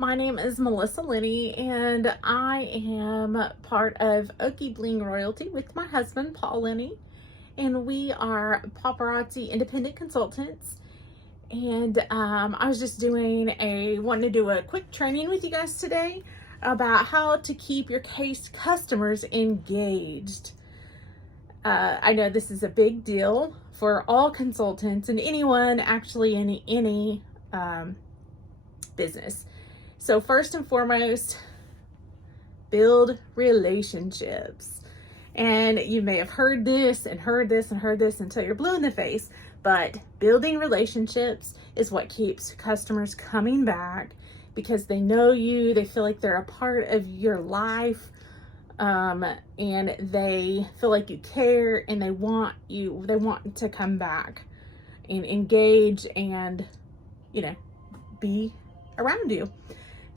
My name is Melissa Linney, and I am part of Okie Bling Royalty with my husband, Paul Linney, and we are Paparazzi independent consultants. And I was just wanting to do a quick training with you guys today about how to keep your case customers engaged. I know this is a big deal for all consultants and anyone actually in any business. So first and foremost, build relationships. And you may have heard this and heard this and heard this until you're blue in the face, but building relationships is what keeps customers coming back because they know you, they feel like they're a part of your life, and they feel like you care and they want to come back and engage and, be around you.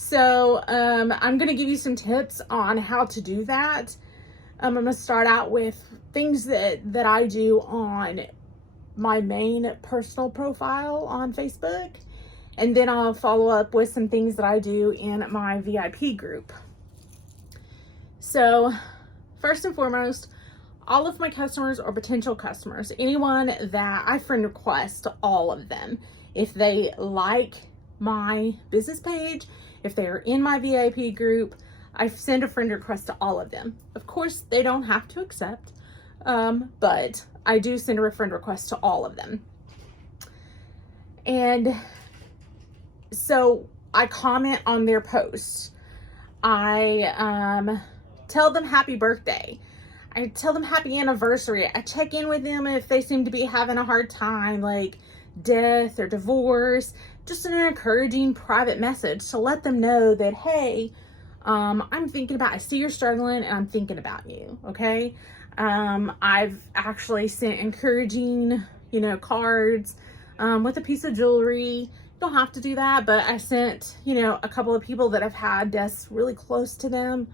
So I'm going to give you some tips on how to do that. I'm going to start out with things that I do on my main personal profile on Facebook, and then I'll follow up with some things that I do in my VIP group. So first and foremost, all of my customers or potential customers, anyone that I friend request, all of them, if they like my business page, if they are in my VIP group, I send a friend request to all of them. Of course, they don't have to accept, but I do send a friend request to all of them. And so I comment on their posts. I tell them happy birthday. I tell them happy anniversary. I check in with them if they seem to be having a hard time, like death or divorce. Just an encouraging private message to let them know that, hey, I see you're struggling and I'm thinking about you, okay? I've actually sent encouraging, cards with a piece of jewelry. You don't have to do that, but I sent, a couple of people that have had deaths really close to them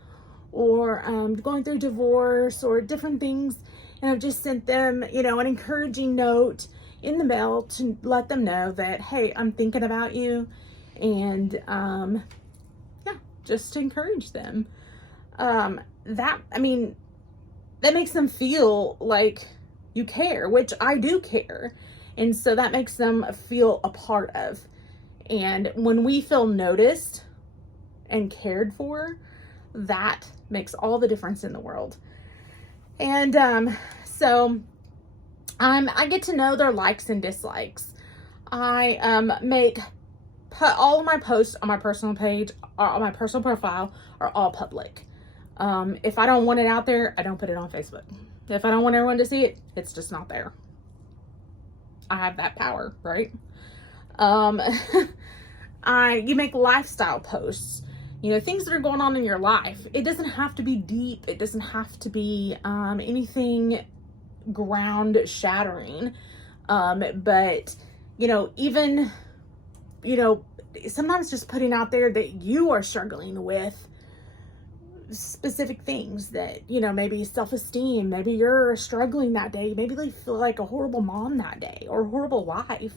or going through divorce or different things, and I've just sent them, an encouraging note in the mail to let them know that, hey, I'm thinking about you, and just to encourage them. That makes them feel like you care, which I do care, and so that makes them feel a part of. And when we feel noticed and cared for, that makes all the difference in the world. And so I get to know their likes and dislikes. I put all of my posts on my personal page or on my personal profile are all public. If I don't want it out there, I don't put it on Facebook. If I don't want everyone to see it, it's just not there. I have that power, right? You make lifestyle posts, things that are going on in your life. It doesn't have to be deep. It doesn't have to be anything ground shattering. But, even, sometimes just putting out there that you are struggling with specific things that, maybe self-esteem, maybe you're struggling that day, maybe they feel like a horrible mom that day or a horrible wife.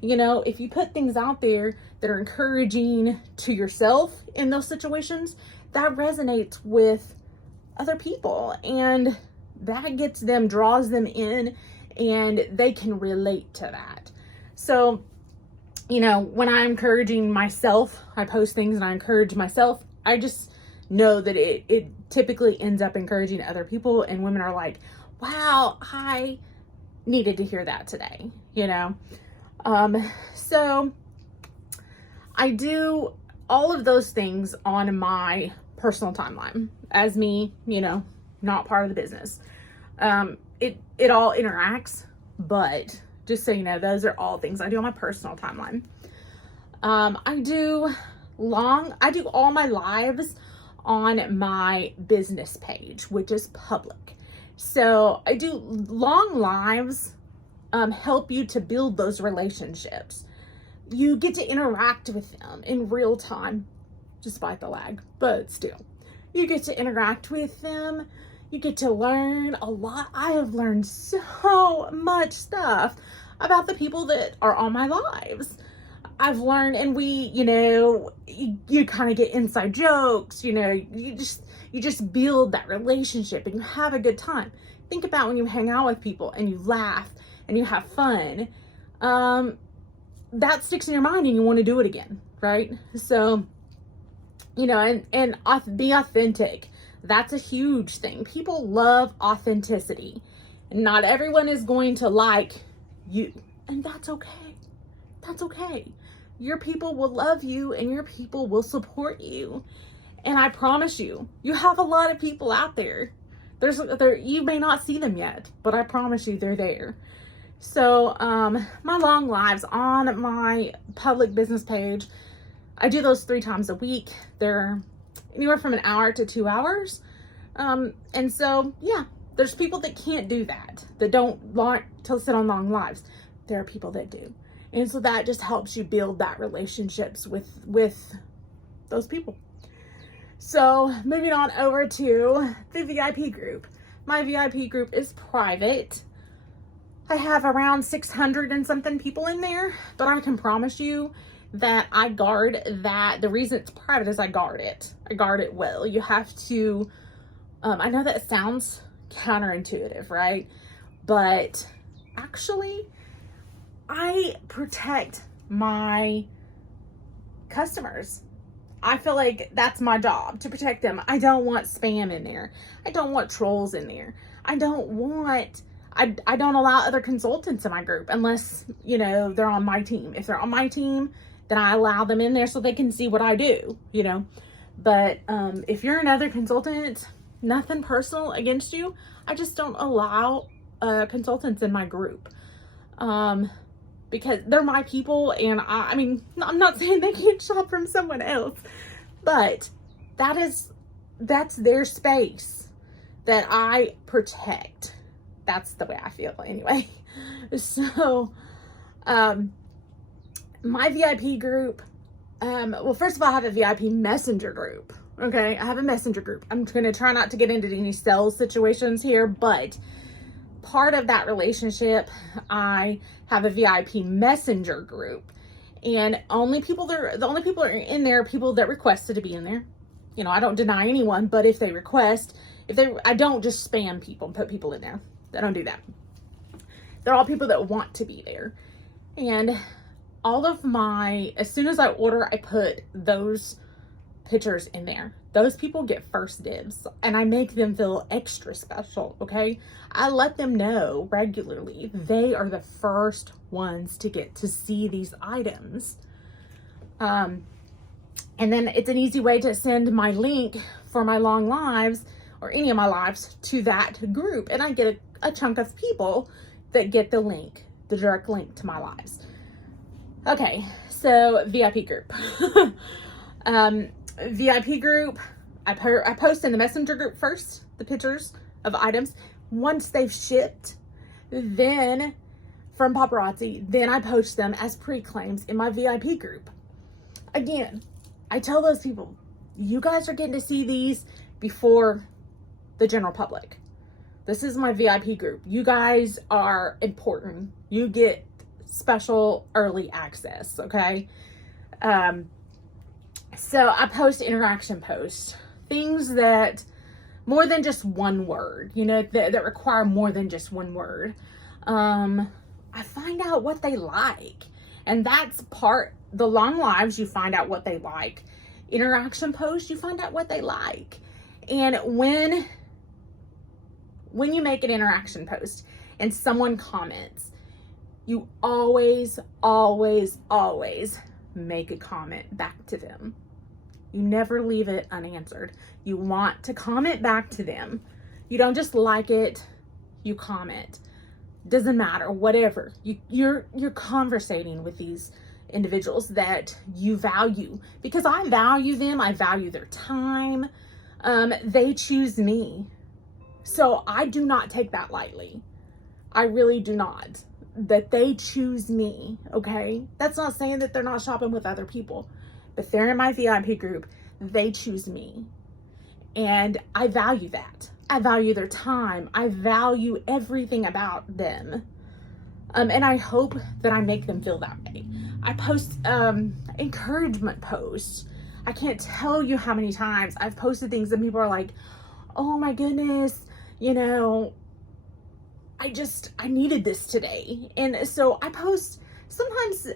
If you put things out there that are encouraging to yourself in those situations, that resonates with other people, and that draws them in, and they can relate to that. So, when I'm encouraging myself, I post things and I encourage myself, I just know that it typically ends up encouraging other people, and women are like, wow, I needed to hear that today, So I do all of those things on my personal timeline as me, not part of the business. It all interacts, but just so you know, those are all things I do on my personal timeline. I do all my lives on my business page, which is public. So I do long lives, help you to build those relationships. You get to interact with them in real time, despite the lag, but still. You get to interact with them. You get to learn a lot. I have learned so much stuff about the people that are on my lives. I've learned, and we, you kind of get inside jokes, you just build that relationship and you have a good time. Think about when you hang out with people and you laugh and you have fun. That sticks in your mind and you want to do it again, right? So, and be authentic. That's a huge thing. People love authenticity. Not everyone is going to like you, and that's okay. That's okay. Your people will love you and your people will support you. And I promise you, you have a lot of people out there. You may not see them yet, but I promise you they're there. So, my long lives on my public business page, I do those 3 times a week. They're anywhere from an hour to 2 hours. And so, yeah, there's people that can't do that don't want to sit on long lives. There are people that do. And so that just helps you build that relationships with those people. So moving on over to the VIP group. My VIP group is private. I have around 600 and something people in there, but I can promise you that I guard that. The reason it's private is I guard it. I guard it well. You have to, I know that sounds counterintuitive, right? But actually, I protect my customers. I feel like that's my job, to protect them. I don't want spam in there. I don't want trolls in there. I don't allow other consultants in my group unless, they're on my team. If they're on my team, then I allow them in there so they can see what I do, But if you're another consultant, nothing personal against you. I just don't allow consultants in my group. Because they're my people, and I mean, I'm not saying they can't shop from someone else, but that's their space that I protect. That's the way I feel anyway. So, my VIP group, well, first of all, I have a VIP messenger group. Okay. I have a messenger group. I'm going to try not to get into any sales situations here, but part of that relationship, I have a VIP messenger group, and the only people that are in there are people that requested to be in there. I don't deny anyone, but if they request, I don't just spam people and put people in there. I don't do that. They're all people that want to be there. And as soon as I order, I put those pictures in there. Those people get first dibs, and I make them feel extra special, okay? I let them know regularly they are the first ones to get to see these items. And then it's an easy way to send my link for my long lives or any of my lives to that group, and I get a chunk of people that get the direct link to my lives. Okay, so VIP group. VIP group, I post in the messenger group first, the pictures of items. Once they've shipped, then from Paparazzi, then I post them as pre-claims in my VIP group. Again, I tell those people, you guys are getting to see these before the general public. This is my VIP group. You guys are important. You get special early access, okay? So I post interaction posts, things that more than just one word, that require more than just one word. I find out what they like, and that's the long lives, you find out what they like. Interaction posts, you find out what they like. And when you make an interaction post and someone comments, you always, always, always make a comment back to them. You never leave it unanswered. You want to comment back to them. You don't just like it, you comment. Doesn't matter, whatever. You're conversating with these individuals that you value, because I value them. I value their time. They choose me. So I do not take that lightly. I really do not. That they choose me, okay? That's not saying that they're not shopping with other people, but they're in my VIP group. They choose me. And I value that. I value their time. I value everything about them. And I hope that I make them feel that way. I post encouragement posts. I can't tell you how many times I've posted things and people are like, oh my goodness, you know, I needed this today. And so I post sometimes,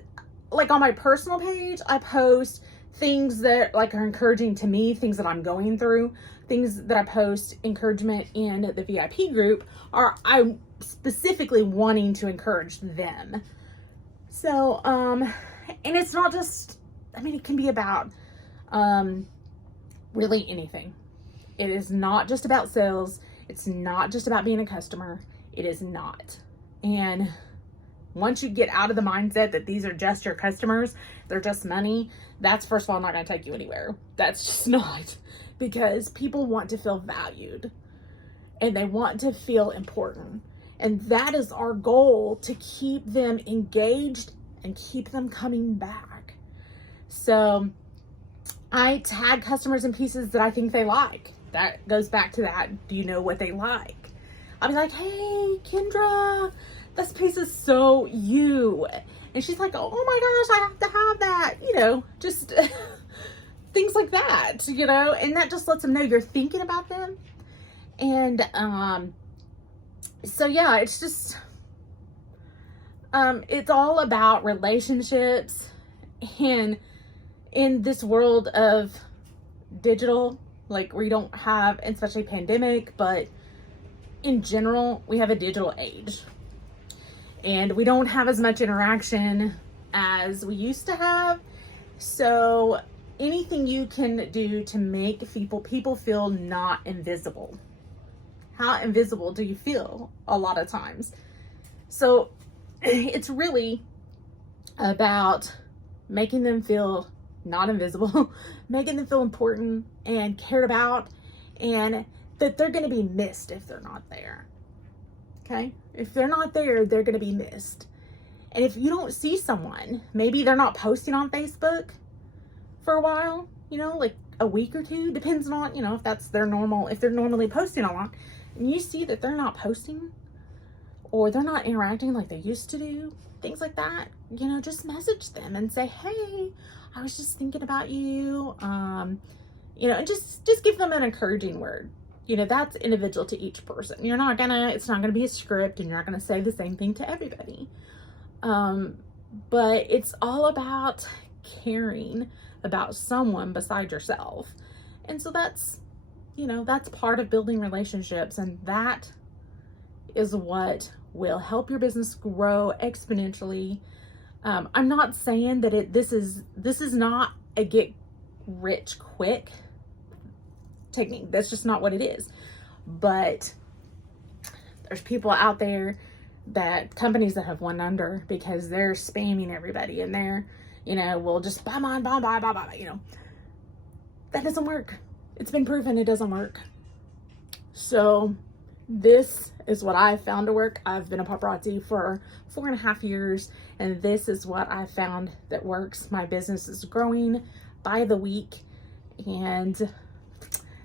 like on my personal page, I post things that like are encouraging to me, things that I'm going through. Things that I post encouragement in the VIP group are I'm specifically wanting to encourage them. So, and it's not just, I mean, it can be about really anything. It is not just about sales. It's not just about being a customer. It is not. And once you get out of the mindset that these are just your customers, they're just money, that's first of all not going to take you anywhere. That's just not. Because people want to feel valued and they want to feel important. And that is our goal, to keep them engaged and keep them coming back. So I tag customers in pieces that I think they like. That goes back to that. Do you know what they like? I'll be like, hey, Kendra, this piece is so you. And she's like, oh my gosh, I have to have that. You know, just things like that, you know, and that just lets them know you're thinking about them. And so yeah, it's just it's all about relationships. And in this world of digital, like we don't have, especially pandemic, but in general, we have a digital age and we don't have as much interaction as we used to have. So anything you can do to make people feel not invisible. How invisible do you feel a lot of times? So it's really about making them feel not invisible, making them feel important and cared about, and that they're going to be missed if they're not there. Okay? If they're not there, they're going to be missed. And if you don't see someone, maybe they're not posting on Facebook for a while, you know, like a week or two, depends on, you know, if that's their normal, if they're normally posting a lot, and you see that they're not posting or they're not interacting like they used to do, things like that, you know, just message them and say, hey, I was just thinking about you, you know, and just give them an encouraging word. You know, that's individual to each person. It's not gonna be a script and you're not gonna say the same thing to everybody. But it's all about caring about someone beside yourself. And so that's, you know, that's part of building relationships, and that is what will help your business grow exponentially. I'm not saying that this is not a get rich quick technique. That's just not what it is. But there's people out there, that companies that have won under because they're spamming everybody and they're, you know, will just buy mine, buy, you know, that doesn't work. It's been proven it doesn't work. So this is what I found to work. I've been a paparazzi for 4.5 years, and this is what I found that works. My business is growing by the week. And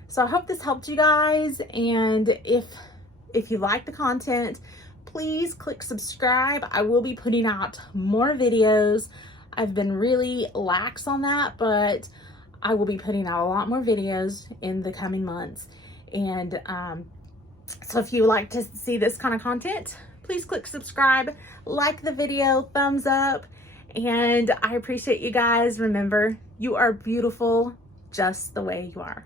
so I hope this helped you guys. And if you like the content, please click subscribe. I will be putting out more videos. I've been really lax on that, but I will be putting out a lot more videos in the coming months. And so if you like to see this kind of content, please click subscribe, like the video, thumbs up, and I appreciate you guys. Remember, you are beautiful just the way you are.